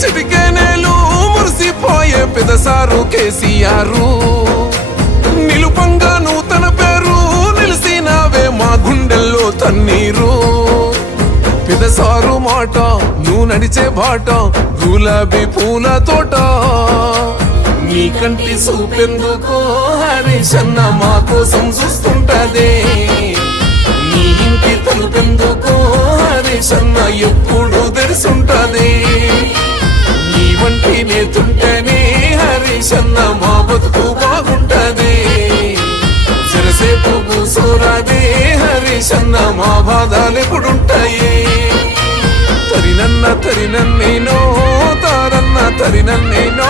చిటికేనేలు మురిసిపోయే పెదసారు కేసీఆర్ నిలుపంగా నూతన పేరు నిలిసినావే మా గుండెల్లో తన్నీరు పెదసారు మాట నువ్వు నడిచే బాట గులాబీ పూల తోట నీ కంటి చూపెందుకో హరీశన్న మా కోసం చూస్తుంటదే నీ ఇంటి తలుపెందుకో హరీశన్న ఎప్పుడు తెరిసుంటదే నీ వంటి నేతుంటేనే హరీశన్న మా బతుకు బాగుంటదే జరసేపు కూసోరాదే హరీశన్న మా బాధలు ఎప్పుడుంటాయే తరినన్న తరినన్నేనో తారన్న తరినన్నేనో